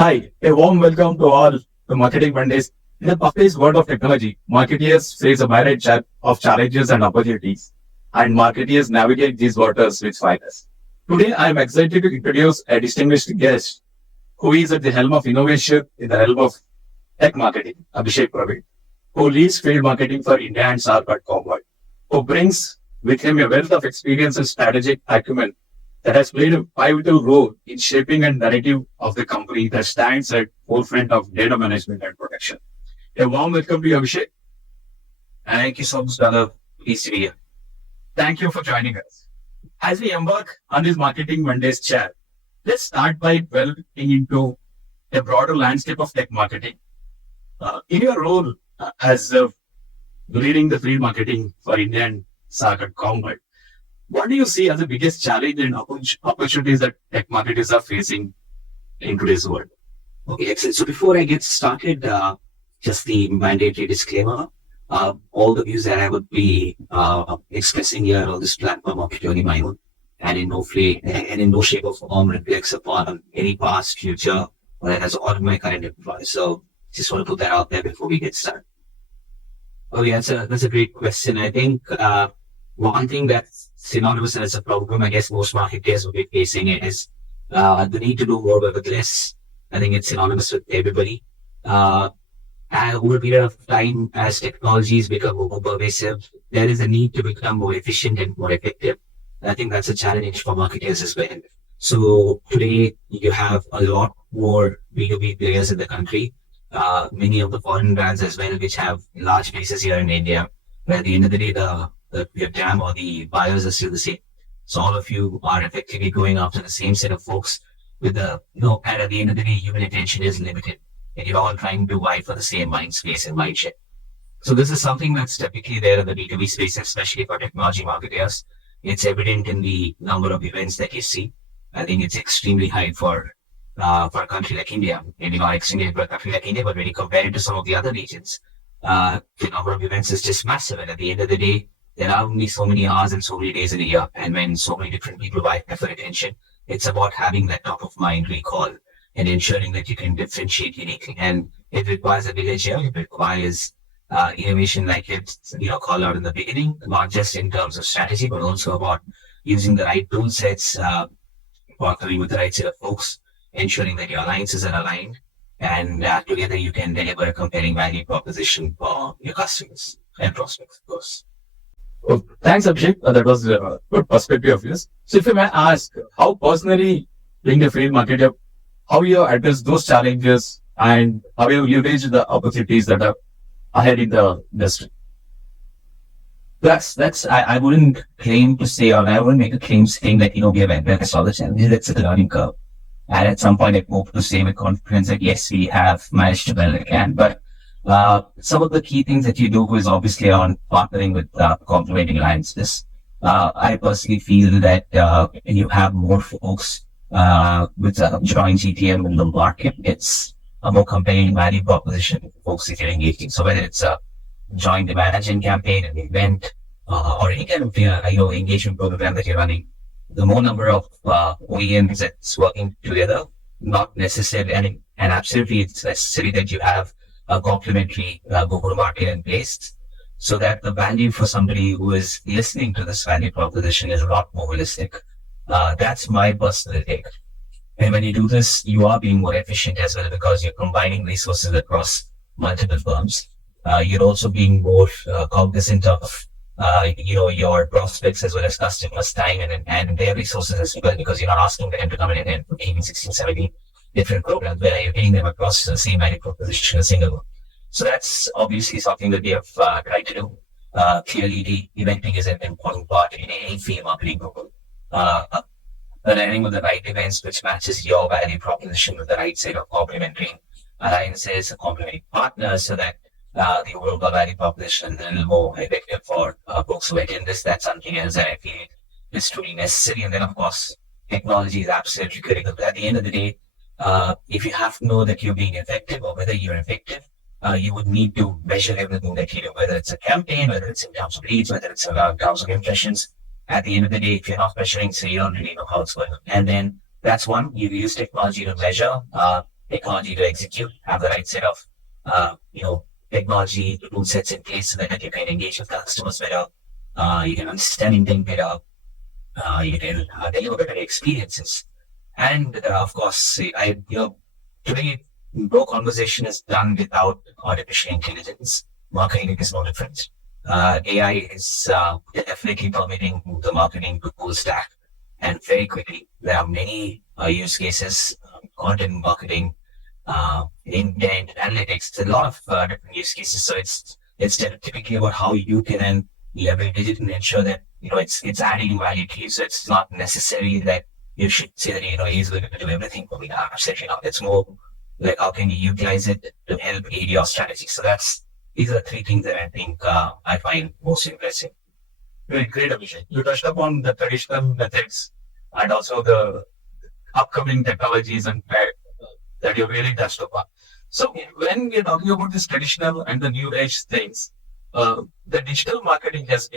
Hi, a warm welcome to all the Marketing Mondays. In the fast world of technology, marketeers face a myriad of challenges and opportunities, and marketeers navigate these waters with finesse. Today, I am excited to introduce a distinguished guest who is at the helm of innovation in the realm of tech marketing, Abhishek Praveen, who leads field marketing for India and SAARC at Commvault, who brings with him a wealth of experience and strategic acumen that has played a pivotal role in shaping a narrative of the company that stands at forefront of data management and protection. A warm welcome to you, Abhishek. Thank you so much, brother. Pleased to be here. Thank you for joining us. As we embark on this Marketing Mondays chat, let's start by delving into a broader landscape of tech marketing. In your role as leading the field marketing for India and SAARC at Commvault, what do you see as the biggest challenge and opportunities that tech marketers are facing in today's world? Okay, excellent. So before I get started, just the mandatory disclaimer. All the views that I would be expressing here on this platform are purely my own, and in no shape or form reflects upon any past, future, or that has all my current employees. So just want to put that out there before we get started. Okay, that's a great question. I think one thing that's synonymous as a problem, I guess most marketers will be facing it is the need to do more with less. I think it's synonymous with everybody. Over a period of time, as technologies become more pervasive, there is a need to become more efficient and more effective. I think that's a challenge for marketers as well. So today, you have a lot more B2B players in the country, many of the foreign brands as well, which have large bases here in India. But at the end of the day, the TAM or the buyers are still the same. So all of you are effectively going after the same set of folks and at the end of the day, human attention is limited. And you're all trying to vie for the same mind space and mind share. So this is something that's typically there in the B2B space, especially for technology marketers. It's evident in the number of events that you see. I think it's extremely high for a country like India. Maybe not extremely high for a country like India, but when you compare it to some of the other regions, the number of events is just massive. And at the end of the day, there are only so many hours and so many days in a year. And when so many different people vie for attention, it's about having that top of mind recall and ensuring that you can differentiate uniquely. And it requires a village here. It requires innovation like called out in the beginning, not just in terms of strategy, but also about using the right tool sets, partnering with the right set of folks, ensuring that your alliances are aligned, and together you can deliver a compelling value proposition for your customers and prospects, of course. Well, thanks, Abhishek. That was a good perspective of yours. So if you may ask, how personally, being a field marketer, how you address those challenges and how you leverage the opportunities that are ahead in the industry? I wouldn't claim to say, or I wouldn't make a claim saying that, we have addressed all the challenges. It's a learning curve. And at some point, I hope to say with confidence that yes, we have managed to build again. But some of the key things that you do is obviously on partnering with complementing alliances. I personally feel that you have more folks with a joint GTM in the market, it's a more compelling value proposition for folks that you're engaging. So whether it's a joint demand gen campaign, an event, or any kind of engagement program that you're running, the more number of OEMs that's working together, not necessarily, and absolutely it's necessary that you have a complementary go-to-market in place so that the value for somebody who is listening to this value proposition is a lot more holistic. That's my personal take. And when you do this, you are being more efficient as well because you're combining resources across multiple firms. You're also being more cognizant of, your prospects as well as customers' time and their resources as well, because you're not asking them to come in and 15, 16, 17 different programs where you're getting them across the same value proposition, a single one. So that's obviously something that we have tried to do. Clearly, the eventing is an important part in any field marketing program. Aligning with the right events which matches your value proposition with the right set of complementary alliances, complementary partners, so that the overall value proposition is a little more effective for folks who attend this. That's something else that I feel is truly necessary. And then, of course, technology is absolutely critical. But at the end of the day, if you have to know that you're being effective or whether you're effective, you would need to measure everything that you do, whether it's a campaign, whether it's in terms of leads, whether it's in terms of impressions. At the end of the day, if you're not measuring, so you don't really know how it's going on. And then that's one, you use technology to measure. technology to execute, have the right set of, technology tool sets in place so that you can engage with customers better, you can understand intent better, you can deliver better experiences. And of course, today, no conversation is done without artificial intelligence. Marketing is no different. AI is definitely permitting the marketing to full stack and very quickly. There are many use cases, content marketing, intent, analytics, a lot of different use cases. So it's typically about how you can then leverage it and ensure that it's adding value to you. So it's not necessary that you should say that he's going to do everything for me. It's more like how can you utilize it to help aid your strategy. So these are the three things that I think I find most impressive. Great, great, Abhishek. You touched upon the traditional methods and also the upcoming technologies and tech that you really touched upon. So when we're talking about this traditional and the new age things, the digital marketing has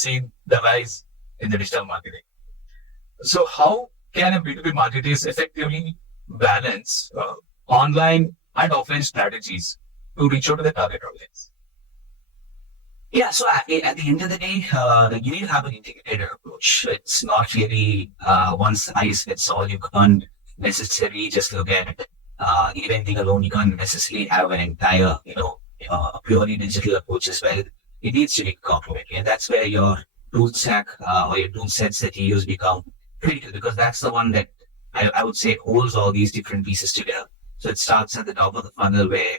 seen the rise in the digital marketing. So how can a B2B marketers effectively balance online and offline strategies to reach out to the target audience? Yeah, so at the end of the day, you need to have an integrated approach. It's not really one size fits all. You can't necessarily just look at eventing alone. You can't necessarily have an entire, purely digital approach as well. It needs to be complementary, and that's where your tool stack or your tool sets that you use become critical, because that's the one that I would say holds all these different pieces together. So it starts at the top of the funnel where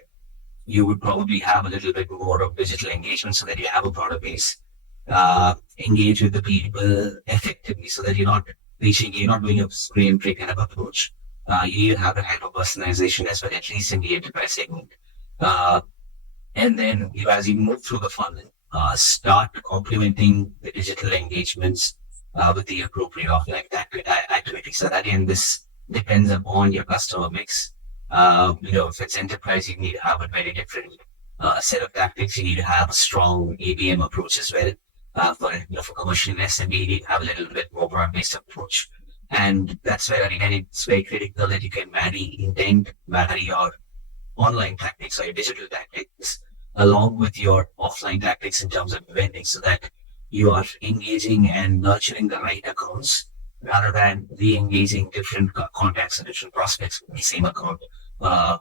you would probably have a little bit more of digital engagement so that you have a broader base. Engage with the people effectively so that you're not doing a spray and pray kind of approach. You need to have a hyper personalization as well, at least in the enterprise segment. And then as you move through the funnel, start complementing the digital engagements with the appropriate offline activity. So again, this depends upon your customer mix. If it's enterprise, you need to have a very different set of tactics. You need to have a strong ABM approach as well. For commercial and SMB, you need to have a little bit more broad-based approach. And that's where, again, it's very critical that you can marry intent, marry your online tactics or your digital tactics along with your offline tactics in terms of vending, so that you are engaging and nurturing the right accounts rather than re-engaging different contacts and different prospects with the same account, and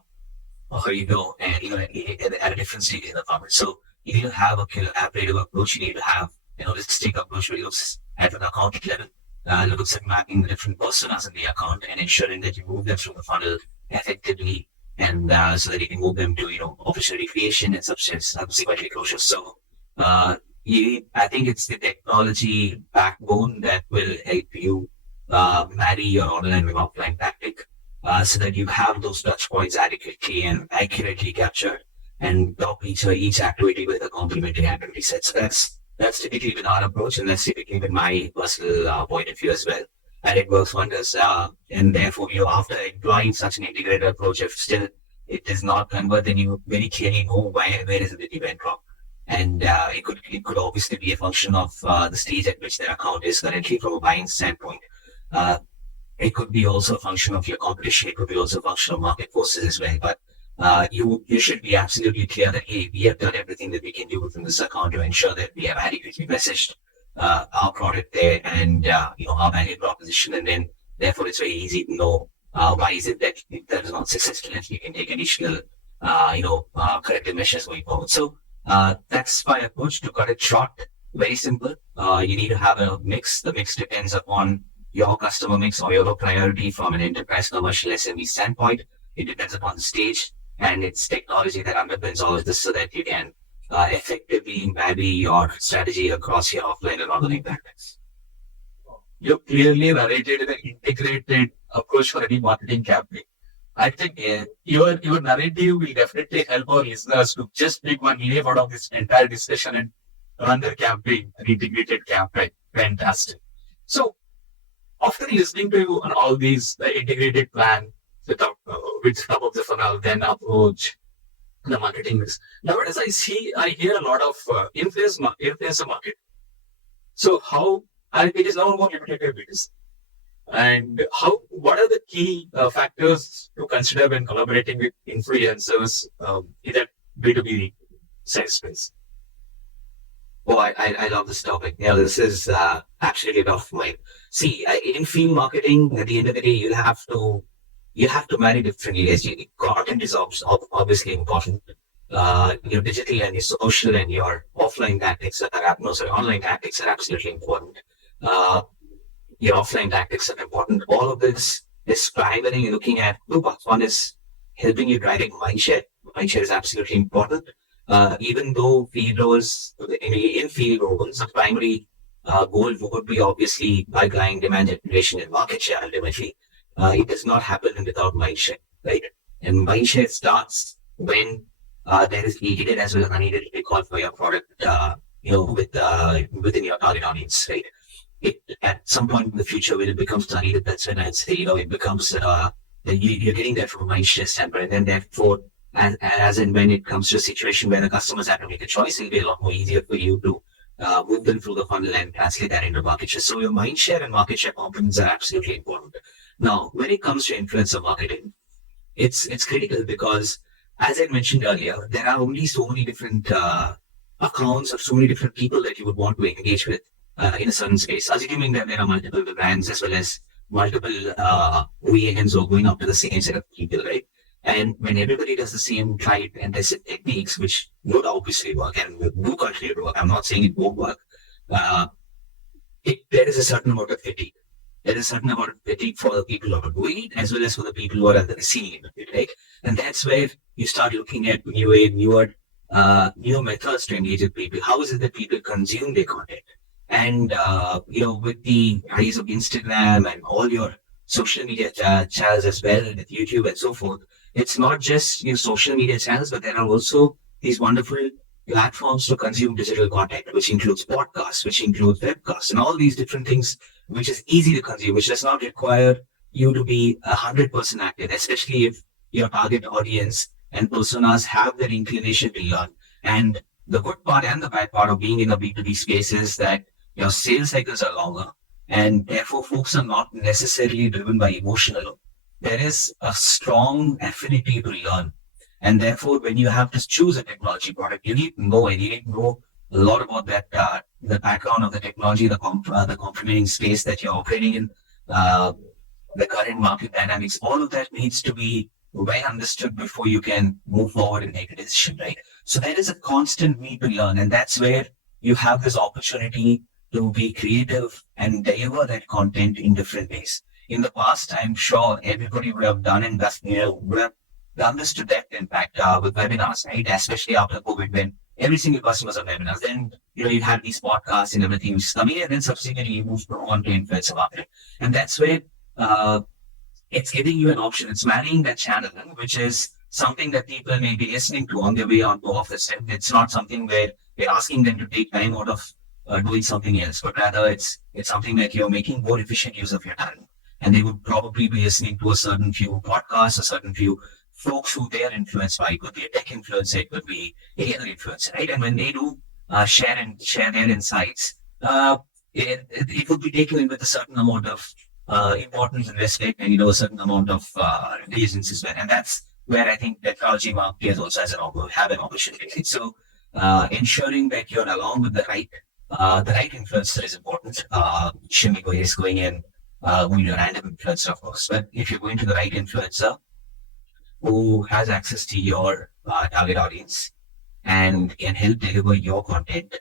at a different stage in the funnel. So you need to have a collaborative approach. You need to have a holistic approach where you look at an account level, looks at mapping the different personas in the account and ensuring that you move them through the funnel effectively, and so that you can move them to opportunity creation and subsequently closure. So I think it's the technology backbone that will help you marry your online and offline tactic, so that you have those touch points adequately and accurately captured and top each activity with a complementary activity set. So that's typically been our approach, and that's typically been my personal point of view as well. And it works wonders. And therefore, after employing such an integrated approach, if still it does not convert, then you very clearly know where is it that you went wrong. And it could obviously be a function of the stage at which their account is currently from a buying standpoint. It could be also a function of your competition. It could be also a function of market forces as well. But you should be absolutely clear that, hey, we have done everything that we can do within this account to ensure that we have adequately messaged our product there and our value proposition. And then therefore it's very easy to know why is it that is not successful, and you can take additional corrective measures going forward. So that's my approach. To cut it short, very simple. You need to have a mix. The mix depends upon your customer mix or your priority from an enterprise, commercial, SME standpoint. It depends upon the stage, and it's technology that underpins all of this so that you can effectively marry your strategy across your offline and online tactics. You clearly narrated an integrated approach for any marketing campaign. I think your narrative will definitely help our listeners to just pick one name out of this entire discussion and run their campaign, an integrated campaign. Fantastic. So after listening to you on all these, the integrated plan with top of the funnel, then approach, the marketing mix. Nowadays, I hear a lot of influencer market. So how, and it is now more limited to B2C. And what are the key factors to consider when collaborating with influencers in that B2B sales space? Oh, I love this topic. Yeah, this is actually top of mind. See, in field marketing, at the end of the day, you have to manage different areas. Content is obviously important. Your digital and your social and your offline tactics no, sorry, online tactics are absolutely important. Uh, your offline tactics are important. All of this is primarily looking at two parts. One is helping you driving mindshare. Mindshare is absolutely important. Even though field roles, in field roles, the primary goal would be obviously by client demand generation and market share ultimately. It does not happen without mindshare, right? And mindshare starts when there is needed as well as unneeded recall for your product, within your target audience, right? At some point in the future when it becomes unneeded, that's when I'd say, it becomes, you're getting that from a mindshare standpoint. And then therefore, as and when it comes to a situation where the customers have to make a choice, it'll be a lot more easier for you to move them through the funnel and translate that into market share. So your mind share and market share components are absolutely important. Now, when it comes to influencer marketing, it's critical because, as I mentioned earlier, there are only so many different accounts or so many different people that you would want to engage with in a certain space. Assuming that there are multiple brands as well as multiple OEMs who are going after the same set of people, right? And when everybody does the same tried and tested techniques, which would obviously work and do continue to work, I'm not saying it won't work. Uh, there is a certain amount of fatigue. There is a certain amount of fatigue for the people who are doing it, as well as for the people who are at the receiving end of it, right? And that's where you start looking at newer methods to engage with people. How is it that people consume their content? And with the rise of Instagram and all your social media channels as well, with YouTube and so forth, it's not just your social media channels, but there are also these wonderful platforms to consume digital content, which includes podcasts, which includes webcasts, and all these different things, which is easy to consume, which does not require you to be 100% active, especially if your target audience and personas have their inclination to learn. And the good part and the bad part of being in a B2B space is that your sales cycles are longer, and therefore folks are not necessarily driven by emotion alone. There is a strong affinity to learn. And therefore, when you have to choose a technology product, you need to know and you need to know a lot about that, the background of the technology, the complementing space that you're operating in, uh, the current market dynamics. All of that needs to be well understood before you can move forward and make a decision, right? So there is a constant need to learn, and that's where you have this opportunity to be creative and deliver that content in different ways. In the past, I'm sure everybody would have done and would have done this to depth impact with webinars, right? Especially after COVID, when every single customer was on webinars. Then, you have these podcasts and everything which is coming, and then subsequently you move on to influencer marketing. And that's where uh, it's giving you an option. It's marrying that channel, which is something that people may be listening to on their way on to office. And it's not something where we're asking them to take time out of doing something else, but rather it's something that you're making more efficient use of your time. And they would probably be listening to a certain few podcasts, a certain few folks who they are influenced by. It could be a tech influencer, it could be any other influencer, right? And when they do share their insights, it would be taken in with a certain amount of importance and respect, and a certain amount of diligence as well. And that's where I think technology marketers also have an opportunity. Right? So ensuring that you're along with the right influencer is important. Shouldn't be just going in with a random influencer, of course. But if you're going to the right influencer who has access to your target audience and can help deliver your content,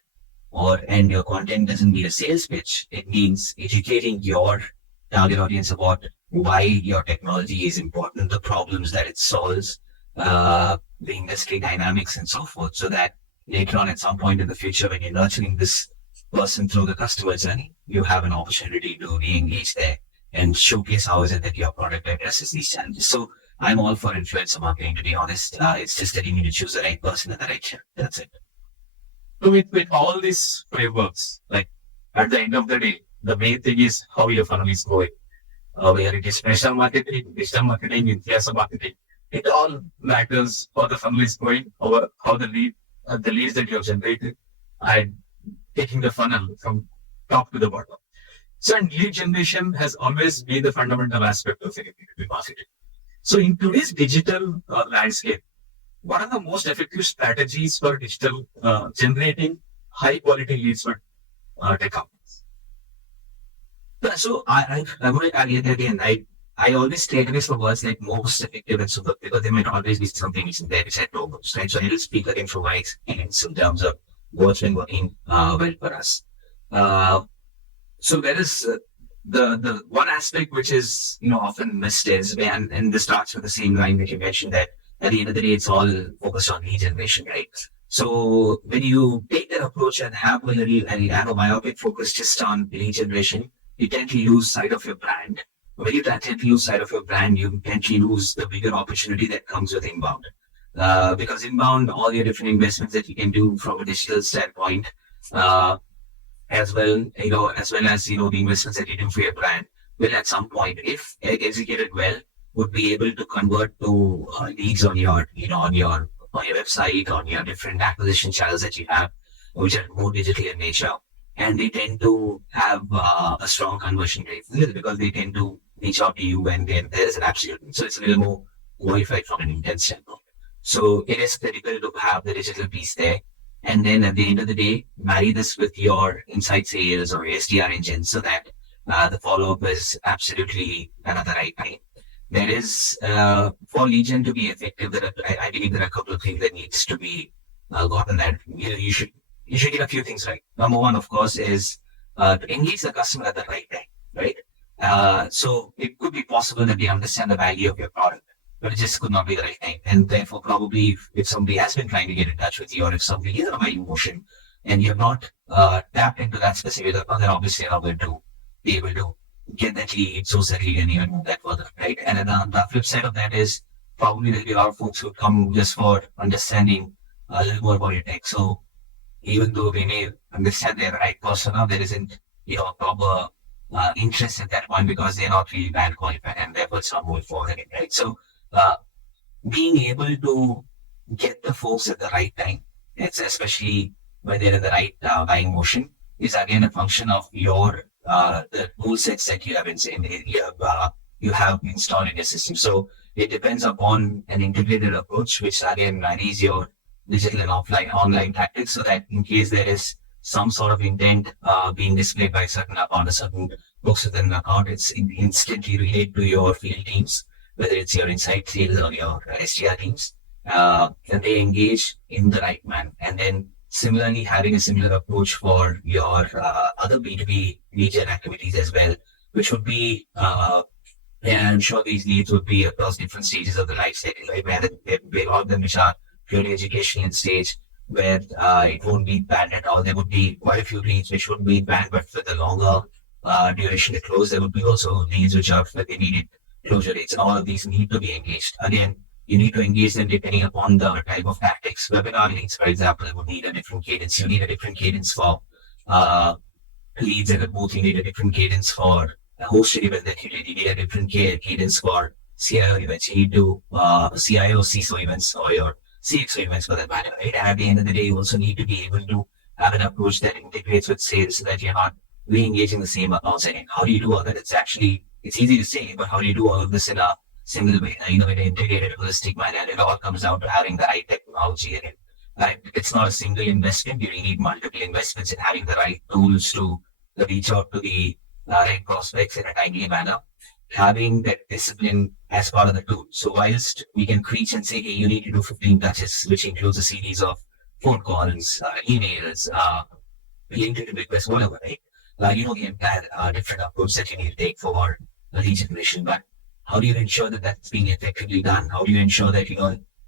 and your content doesn't need a sales pitch, it means educating your target audience about why your technology is important, the problems that it solves, the industry dynamics, and so forth, so that later on at some point in the future, when you're nurturing this person through the customer journey, you have an opportunity to re-engage there and showcase how is it that your product addresses these challenges. So I'm all for influencer marketing, to be honest. It's just that you need to choose the right person at the right time. That's it. So with all these frameworks, like at the end of the day, the main thing is how your funnel is going. Whether it is special marketing, digital marketing, influencer marketing, it all matters how the funnel is going, how the leads that you have generated, and taking the funnel from top to the bottom. So, and lead generation has always been the fundamental aspect of anything marketing. So, in today's digital landscape, what are the most effective strategies for digital generating high quality leads for tech companies? So I would again, I always stay away from words like most effective and super because there might always be something which is there which I don't know, right? So I will speak again from my experience in terms of what's been working well for us. Uh, so there is the one aspect which is often missed is when, and this starts with the same line that you mentioned, that at the end of the day it's all focused on lead generation, right? So when you take that approach and have a myopic focus just on lead generation, you tend to lose sight of your brand. When you tend to lose sight of your brand, you tend to lose the bigger opportunity that comes with inbound. Because inbound, all your different investments that you can do from a digital standpoint, uh, as well as the investments that you do for your brand, will at some point, if executed well, would be able to convert to leads on your website, on your different acquisition channels that you have, which are more digital in nature, and they tend to have a strong conversion rate because they tend to reach out to you when there's an absolute. So it's a little more qualified from an intent standpoint. So it is critical to have the digital piece there. And then at the end of the day, marry this with your inside sales or SDR engine so that the follow-up is absolutely at the right time. There is, for Legion to be effective, I believe there are a couple of things that needs to be gotten that you should get a few things right. Number one, of course, is to engage the customer at the right time, right? So it could be possible that they understand the value of your product, but it just could not be the right time. And therefore, probably if somebody has been trying to get in touch with you, or if somebody is on a buying motion and you have not tapped into that specific, then obviously you're not going to be able to get that lead, source that lead, and even move that further, right? And then the flip side of that is probably there'll be a lot of folks who come just for understanding a little more about your tech. So even though they may understand their right persona, there isn't, a proper interest at that point because they're not really band qualified and therefore it's not moving forward, right? So, uh, being able to get the folks at the right time, it's especially when they're in the right buying motion, is again a function of the tool sets that you have installed in your system. So it depends upon an integrated approach, which again varies your digital and offline online tactics, so that in case there is some sort of intent being displayed by a certain account, a certain books within an account, it's instantly relayed to your field teams, whether it's your inside sales or your SDR teams, and they engage in the right manner. And then similarly, having a similar approach for your other B2B lead gen activities as well, which would be, and I'm sure these leads would be across different stages of the life cycle, right? Where all of them which are purely educational in stage, where it won't be banned at all. There would be quite a few leads which would be banned, but for the longer duration to close, there would be also leads which are for the immediate closure rates. And all of these need to be engaged. Again, you need to engage them depending upon the type of tactics. Webinar leads, for example, would need a different cadence. You need a different cadence for uh, leads at a booth. You need a different cadence for a hosted event that you need. You need a different cadence for CIO events. You need to CIO, CISO events, or your CXO events for that matter, right? And at the end of the day, you also need to be able to have an approach that integrates with sales so that you're not re-engaging the same accounts again. How do you do all that? It's easy to say, but how do you do all of this in a single way, in an integrated, holistic manner? And it all comes down to having the right technology again. Right? It's not a single investment. You really need multiple investments in having the right tools to reach out to the right prospects in a timely manner, having that discipline as part of the tool. So whilst we can preach and say, hey, you need to do 15 touches, which includes a series of phone calls, emails, LinkedIn requests, whatever, right? The entire different approach that you need to take for lead generation. But how do you ensure that that's being effectively done? How do you ensure that,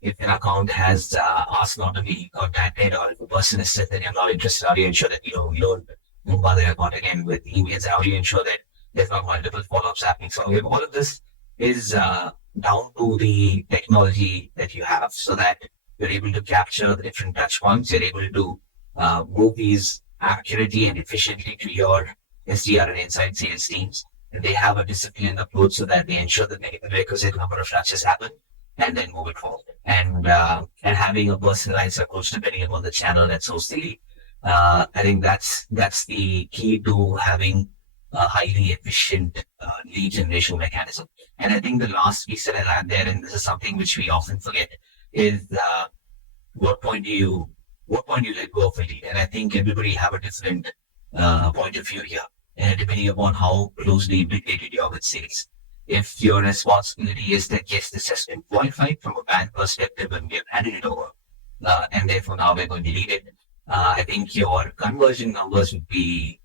if an account has asked not to be contacted, or if a person has said that you're not interested, how do you ensure that, you don't bombard their account again with emails? How do you ensure that there's not multiple follow-ups happening? So all of this is down to the technology that you have, so that you're able to capture the different touch points. You're able to move these accurately and efficiently to your SDR and inside sales teams. And they have a disciplined approach so that they ensure that the requisite number of touches happen and then move it forward. And having a personalized approach depending upon the channel that source the lead. I think that's the key to having a highly efficient lead generation mechanism. And I think the last piece that I'll add there, and this is something which we often forget, is what point do you let go of a lead? And I think everybody have a different point of view here, and depending upon how closely integrated you are with sales. If your responsibility is that yes, this has been qualified from a band perspective and we have handed it over, and therefore now we're going to lead it, I think your conversion numbers would be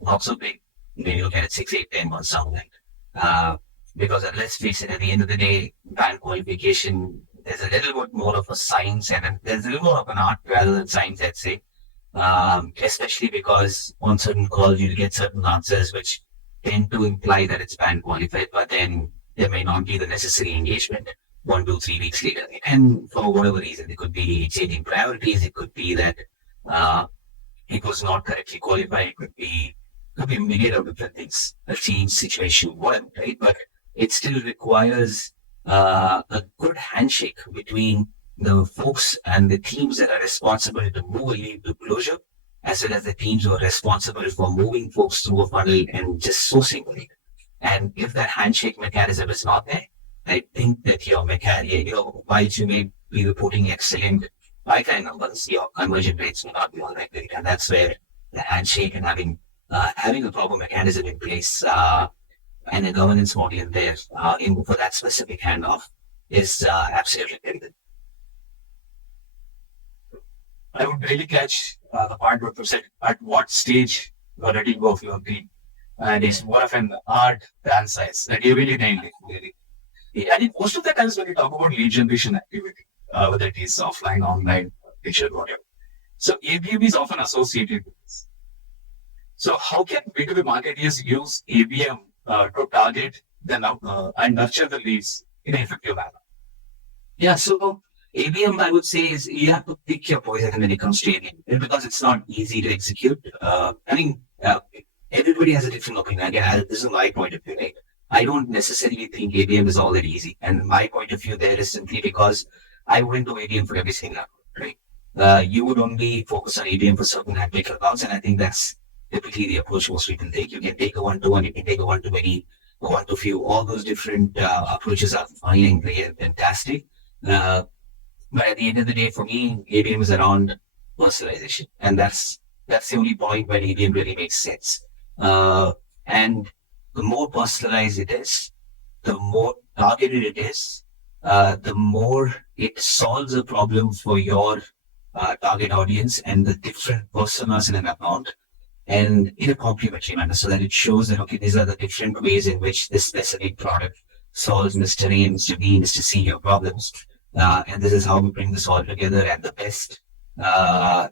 not so big when you look at it 6, 8, 10 months down the line. Because let's face it, at the end of the day, band qualification, there's a little bit more of a science and there's a little more of an art rather than science, I'd say. Especially because on certain calls you'll get certain answers which tend to imply that it's band qualified, but then there may not be the necessary engagement 1, 2, 3 weeks later. And for whatever reason, it could be changing priorities, it could be that it was not correctly qualified, it could be myriad of different things, a change situation, whatever, right? But it still requires a good handshake between the folks and the teams that are responsible to move a lead to closure, as well as the teams who are responsible for moving folks through a funnel and just sourcing it. And if that handshake mechanism is not there, I think that your while you may be reporting excellent pipeline numbers, your conversion rates may not be all that great. And that's where the handshake and having a proper mechanism in place and a governance model in there for that specific handoff is absolutely critical. I would really catch the part what you said, at what stage you're letting go of your team. And it's more of an art than science. And you really nailed it. Really. Yeah, and most of the times when you talk about lead generation activity, whether it is offline, online, digital, whatever. So ABM is often associated with this. So how can B2B marketers use ABM to target and nurture the leads in an effective manner? Yeah, so ABM, I would say, is you have to pick your poison when it comes to ABM because it's not easy to execute. Everybody has a different opinion. Again, this is my point of view, right? I don't necessarily think ABM is all that easy. And my point of view there is simply because I went to ABM for every single account, right? You would only focus on ABM for certain active accounts, and I think that's typically the approach most people take. You can take a one-to-one, you can take a one-to-many, a one-to-few. All those different approaches are fine and great and fantastic. But at the end of the day, for me, ABM is around personalization. And that's the only point where ABM really makes sense. And the more personalized it is, the more targeted it is, the more it solves a problem for your target audience and the different personas in an account, and in a complementary manner, so that it shows that, okay, these are the different ways in which this specific product solves Mr. A, Mr. B, Mr. C, your problems. And this is how we bring this all together at the best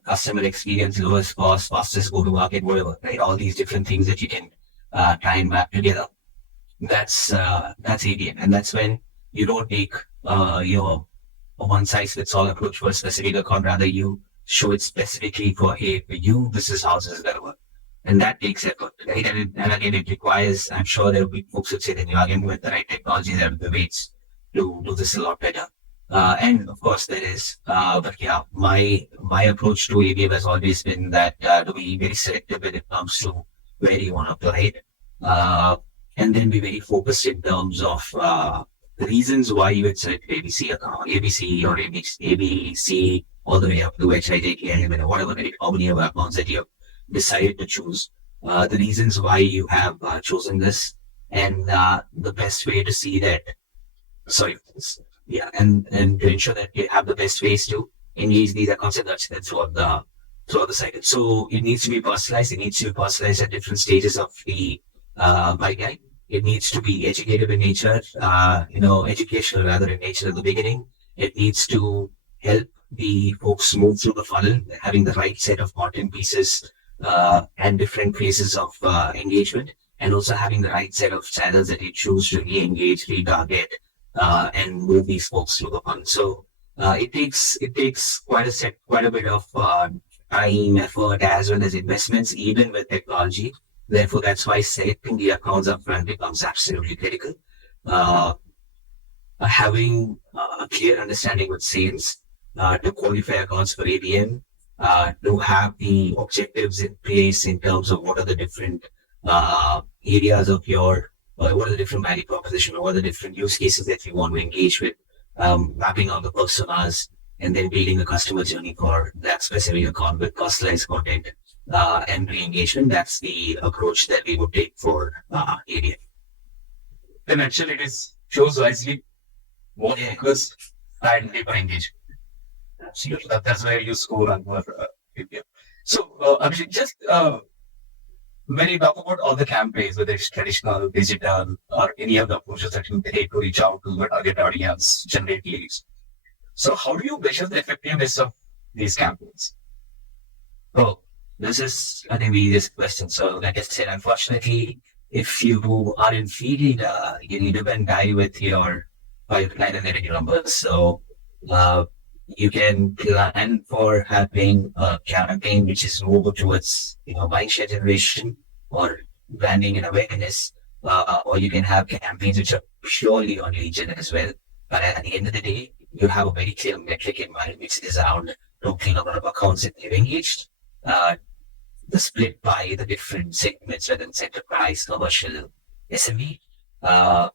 customer experience, lowest cost, fastest go-to-market, whatever, right? All these different things that you can try and map together. That's ABM. And that's when you don't take a one-size-fits-all approach for a specific account. Rather, you show it specifically for, hey, for you, this is how this is going to work. And that takes effort, right? And again, it requires, I'm sure there will be folks who say that you are going with the right technology, there will be ways to do this a lot better. And of course there is, but yeah, my approach to ABM has always been that to be very selective when it comes to where you want to apply it, and then be very focused in terms of the reasons why you would select ABC account, ABC or ABC, all the way up to HIJK, or whatever, how many of accounts that you have decided to choose, the reasons why you have chosen this, and the best way to see that. Sorry. Yeah, and to ensure that you have the best ways to engage these accounts and nurture them throughout the cycle. So it needs to be personalized. It needs to be personalized at different stages of the pipeline. It needs to be educative in nature, educational rather in nature at the beginning. It needs to help the folks move through the funnel, having the right set of content pieces and different phases of engagement, and also having the right set of channels that you choose to re-engage, retarget, and move these folks through the funnel. So it takes quite a bit of time, effort, as well as investments, even with technology. Therefore, that's why selecting the accounts upfront becomes absolutely critical. Having a clear understanding with sales to qualify accounts for ABM, to have the objectives in place in terms of what are the different areas of your, what are the different value proposition, or what are the different use cases that you want to engage with, mapping out the personas, and then building a customer journey for that specific account with personalized content and re-engagement. That's the approach that we would take for ADF. Then actually it is shows wisely more focus and deeper engagement. Absolutely. That's where you score on your PPM. So, Abhishek, just when you talk about all the campaigns, whether it's traditional, digital, or any of the approaches that you take to reach out to the target audience, generate leads. So, how do you measure the effectiveness of these campaigns? Oh, this is an immediate question. So, like I said, unfortunately, if you are in field, you need to then die with your pipeline and revenue numbers. So, uh, you can plan for having a campaign which is more towards, mind share generation or branding and awareness, or you can have campaigns which are purely on lead gen as well. But at the end of the day, you have a very clear metric in mind, which is around total number of accounts that they've engaged, uh, the split by the different segments, whether it's enterprise, commercial, SME. Uh,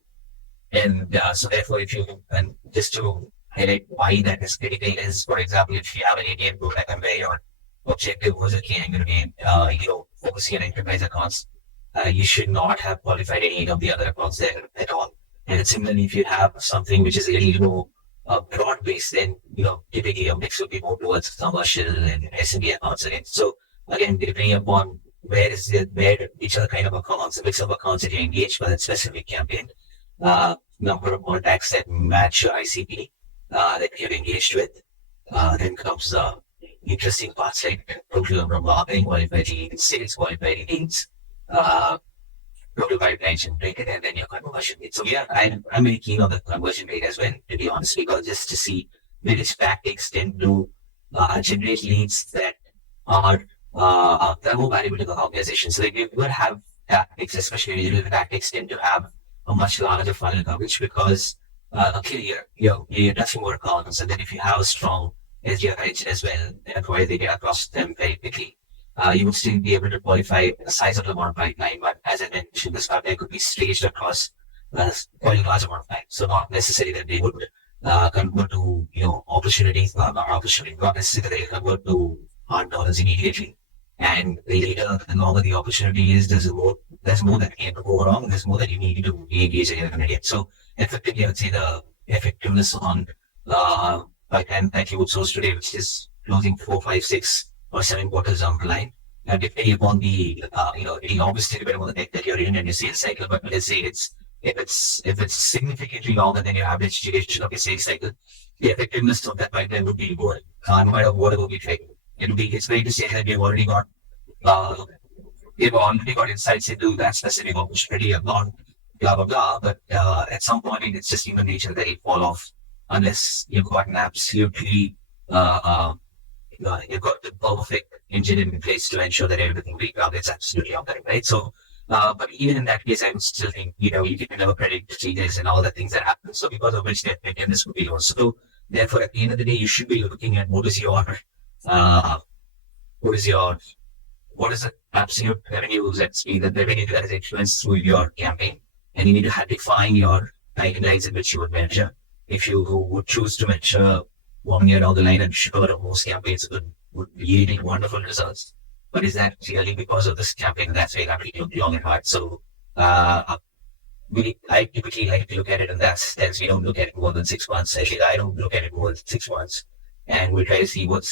and so therefore, if you, and just to highlight why that is critical is, for example, if you have an ATM program where your objective was, okay, I'm going to be, focusing on enterprise accounts, you should not have qualified any of the other accounts there at all. And similarly, if you have something which is really, broad based, then, typically a mix would be more towards commercial and SME accounts again. So again, depending upon where each other kind of accounts, the mix of accounts that you engage for that specific campaign, number of contacts that match your ICP that you're engaged with. Then comes the interesting parts like total number of marketing qualified leads, sales qualified leads, uh, total pipeline generated, and then your conversion rate. So yeah, I'm very keen on the conversion rate as well, to be honest, because just to see which tactics tend to generate leads that are more valuable to the organization. So like we would have tactics, especially digital tactics, tend to have a much larger funnel coverage because clearly you're touching more accounts, and then if you have a strong SDR engine as well, and provide the data across them very quickly, you would still be able to qualify a sizable amount of pipeline. But as I mentioned, this pipeline could be staged across quite a large amount of time. So not necessarily that they would convert to opportunities, not necessarily that they convert to hard dollars immediately. And the later, the longer the opportunity is, there's more that can go wrong. There's more that you need to engage in. So effectively, I would say the effectiveness on pipeline that you would source today, which is closing 4, 5, 6, or 7 quarters down the line, depending upon the it obviously depending on the tech that you're in and your sales cycle. But let's say if it's significantly longer than your average duration of your sales cycle, the effectiveness of that pipeline would be good. No matter what it will be trading. It's great to say that uh, we've already got insights into that specific opportunity about blah blah blah. But at some point, it's just human nature that it fall off unless you've got an absolutely you've got the perfect engine in place to ensure that everything we grab is absolutely on time, right? So, but even in that case, I would still think you can never predict changes and all the things that happen. So because of which that this could be low. So therefore, at the end of the day, you should be looking at what is uh, what is the absolute revenue that speed, the revenue that is influenced through your campaign, and you need to have define your timelines in which you would measure. If you would choose to measure 1 year down the line, I'm sure most campaigns would yield wonderful results. But is that really because of this campaign? That's very likely to be long and hard. So I typically like to look at it in that sense. We don't look at it more than 6 months. Actually, I don't look at it more than 6 months, and we try to see what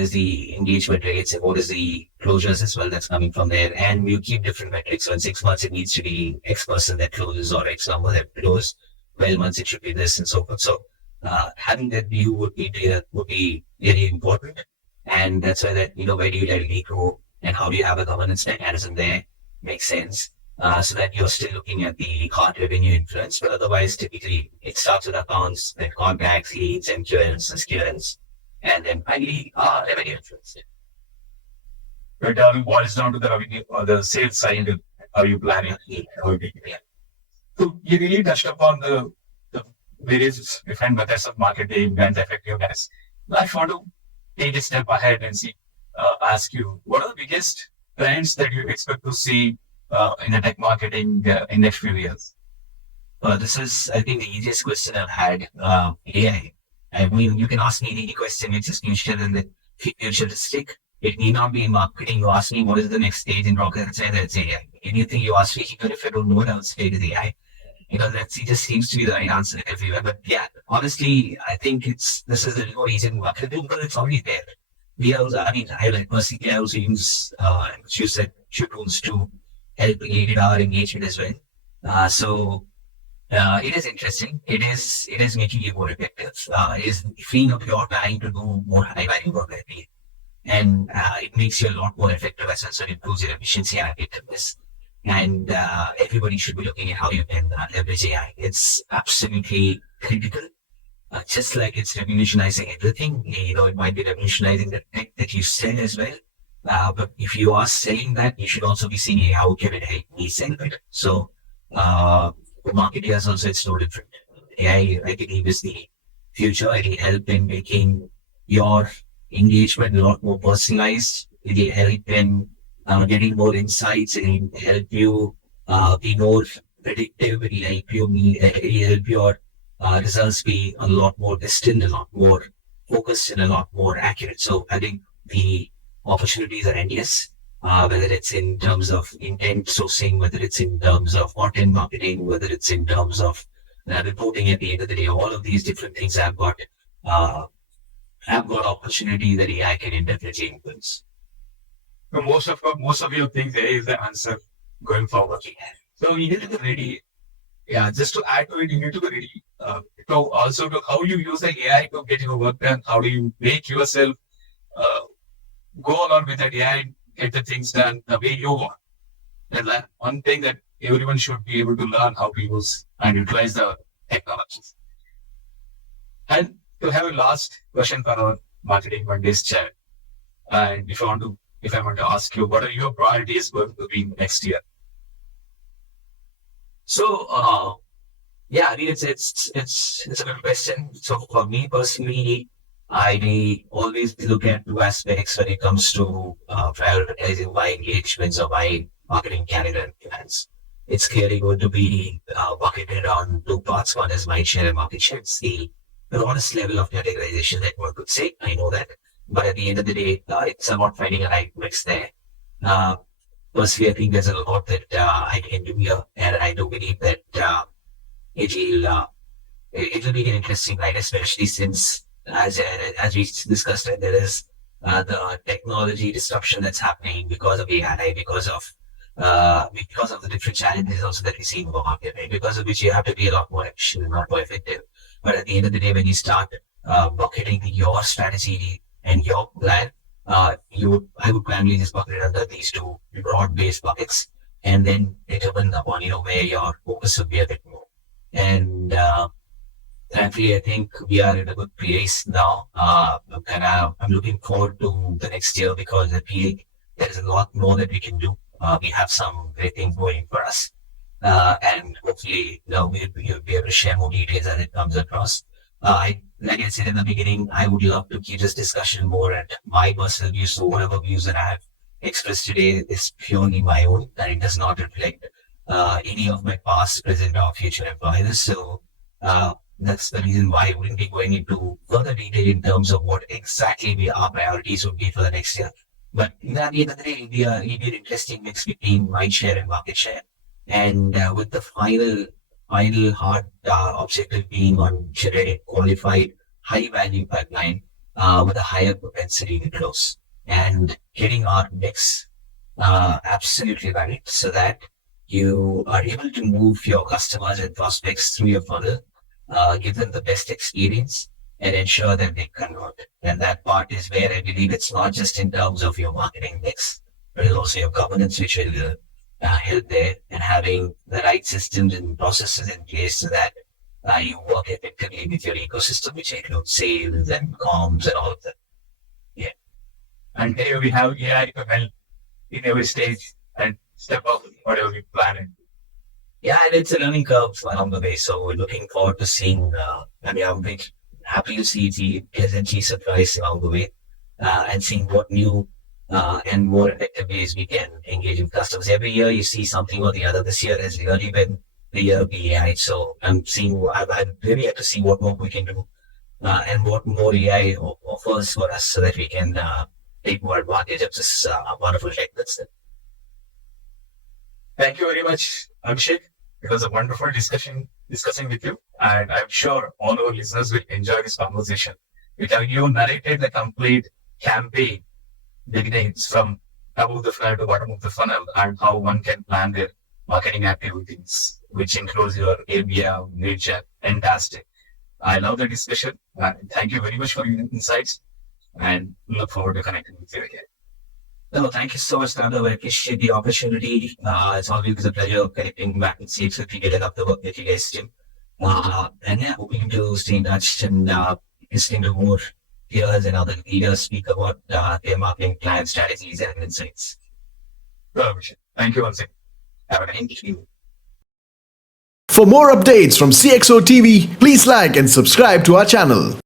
is the engagement rates and what is the closures as well that's coming from there. And we keep different metrics. So in 6 months, it needs to be X person that closes or X number that closes. 12 months, it should be this and so forth. So having that view would be really important. And that's why that, where do you let it grow and how do you have a governance mechanism there makes sense. So that you're still looking at the hard revenue influence, but otherwise typically it starts with accounts, then contacts, leads, influence, SQLs, and then finally revenue influence. Right, boils down to the revenue or the sales side. Are you planning? Yeah. So you really touched upon the various different methods of marketing and effectiveness. I want to take a step ahead and ask you, what are the biggest trends that you expect to see in the tech marketing in next few years? This is, I think, the easiest question I've had. AI. I mean, you can ask me any question which is future and the futuristic. It need not be in marketing. You ask me what is the next stage in rocket science, that's AI. Anything you ask me, even if I don't know it, I'll say it is AI. That just seems to be the right answer everywhere. But yeah, honestly, I think this is the no reason marketing because it's already there. We also, I mean, I like personally, I also use, as you said, tools to help aid our engagement as well. It is interesting. It is making you more effective. It is freeing up your time to do more high value work that we and it makes you a lot more effective as well. So it improves your efficiency and effectiveness. And everybody should be looking at how you can leverage AI. It's absolutely critical. Just like it's revolutionizing everything, it might be revolutionizing the tech that you sell as well. But if you are selling that, you should also be seeing how can it help me sell it. So for marketers also, it's no different. AI, I believe, is the future. It will help in making your engagement a lot more personalized. It will help in getting more insights. It will help you be more predictive. It will help you it will help your results be a lot more distant, a lot more focused, and a lot more accurate. So I think the opportunities are endless, whether it's in terms of intent sourcing, whether it's in terms of content marketing, whether it's in terms of reporting at the end of the day. All of these different things have got opportunity that AI can indefinitely influence. So most of your things there is the answer going forward. So you need to be ready. Yeah, just to add to it, you need to be ready. So also to how you use the AI to get your work done. How do you make yourself go along with that AI and get the things done the way you want? That's that one thing that everyone should be able to learn how to use and utilize the technologies. And to have a last question for our marketing Mondays chat. And if I want to ask you, what are your priorities going to be next year? So, yeah, I mean, it's a good question. So for me personally, I always look at two aspects when it comes to prioritizing my engagements or my marketing calendar and plans. It's clearly going to be bucketed on two parts. One is mind share and market share. It's the honest level of categorization that one could say. I know that. But at the end of the day, it's about finding a right mix there. Personally, I think there's a lot that I can do here. And I do believe that it will be an interesting ride, especially since, as we discussed, there is the technology disruption that's happening because of AI, because of the different challenges also that we see in the market, right? Because of which you have to be a lot more efficient and a lot more effective. But at the end of the day, when you start bucketing your strategy and your plan, I would primarily just bucket it under these two broad-based buckets, and then determine upon where your focus would be a bit more. And frankly, I think we are in a good place now, and I'm looking forward to the next year because I feel there is a lot more that we can do. We have some great things going for us, and hopefully, we'll be able to share more details as it comes across. Like I said in the beginning, I would love to keep this discussion more at my personal views. So whatever views that I have expressed today is purely my own, and it does not reflect any of my past, present, or future employers. So that's the reason why I wouldn't be going into further detail in terms of what exactly our priorities would be for the next year. But at the end of the day, it'll be an interesting mix between mind share and market share. And with the final hard objective being on generating qualified, high-value pipeline with a higher propensity to close and getting our mix absolutely right so that you are able to move your customers and prospects through your funnel, give them the best experience, and ensure that they convert. And that part is where I believe it's not just in terms of your marketing mix, but it's also your governance, which will help there, and having the right systems and processes in place so that you work effectively with your ecosystem, which includes sales and comms and all of that. Yeah. And here we have AI to help in every stage and step up whatever we plan it. Yeah, and it's a learning curve along the way. So we're looking forward to seeing, I'm very happy to see the pleasantly surprised along the way and seeing what new and more effective ways we can engage with customers. Every year you see something or the other. This year has really been the year of the AI. So I'm really have to see what more we can do and what more AI offers for us so that we can take more advantage of this wonderful tech that's there. Thank you very much, Abhishek. It was a wonderful discussing with you, and I'm sure all our listeners will enjoy this conversation. You narrated the complete campaign beginnings from top of the funnel to bottom of the funnel, and how one can plan their marketing activities, which includes your ABM, nature. Fantastic. I love the discussion. Thank you very much for your insights, and look forward to connecting with you again. No, thank you so much, Nanda. I appreciate the opportunity. It's always a pleasure connecting back and see if we get up the work that you guys do. And yeah, hoping to stay in touch and listening to more peers and other leaders speak about their marketing plan strategies and insights. Well, Abhishek, thank you once again. Have a nice Thank you. For more updates from CXO TV, please like and subscribe to our channel.